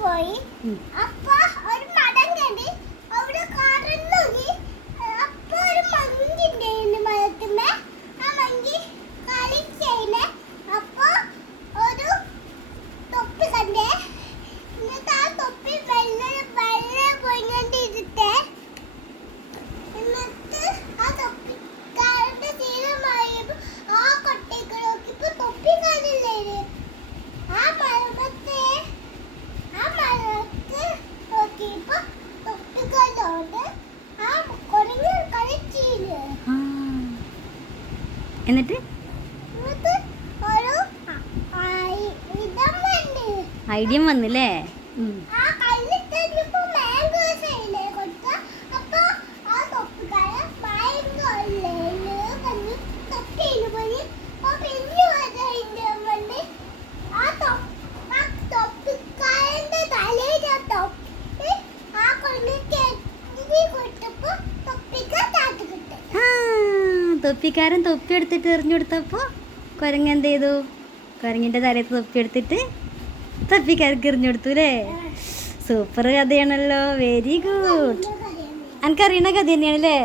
പോയി അപ്പൊ ഒരു മടം കണ്ടി അവിടെ കറന്നോക്കി അപ്പൊ ഒരു മങ്കിന്റെ മരത്തുമ്മേ ആ മങ്കി കളിച്ചേനെ അപ്പൊ ഒരു തൊപ്പി കണ്ടേ എന്നിട്ട് ആ തൊപ്പി വെള്ളം പോയിക്കൊണ്ടിരുത്തെ എന്നിട്ട് ആ തൊപ്പിക്കാരന്റെ തീരമായപ്പോ ആ കൊട്ടേക്ക് നോക്കിയപ്പോ തൊപ്പി കാണില്ലേ ആ മരത്തെ ആ മരത്ത് നോക്കിയപ്പോ തൊപ്പിക്കാരോട് ആ കുരങ്ങ് കളിച്ചില്ല എന്നിട്ട് ഒരു ഇതം വന്ന് ഐഡിയ വന്നില്ലേ ആ കല്ലിട്ടപ്പോ മാംഗോസ് ഇല്ലേ കൊടുത്ത അപ്പൊ ആ തൊപ്പിക്കാരൻ മാംഗോയില്ലേ കഞ്ഞി തൊപ്പിയില് പോയി ആ പിന്നെ വന്ന് ആ തൊപ്പിക്കാരന്റെ തലയിലെ തൊപ്പി ആ കൊണ്ടിട്ട് കൊടുത്തപ്പോ തൊപ്പിക്കാർ താത്തി കിട്ടി തൊപ്പിക്കാരൻ തൊപ്പി എടുത്തിട്ട് എറിഞ്ഞു കൊടുത്തപ്പോൾ കുരങ്ങ് എന്ത് ചെയ്തു? കുരങ്ങിൻ്റെ തലയത്ത് തൊപ്പി എടുത്തിട്ട് തൊപ്പിക്കാർക്ക് എറിഞ്ഞു കൊടുത്തു അല്ലേ? സൂപ്പർ കഥയാണല്ലോ, വെരി ഗുഡ്. എനിക്കറിയണ കഥ തന്നെയാണല്ലേ?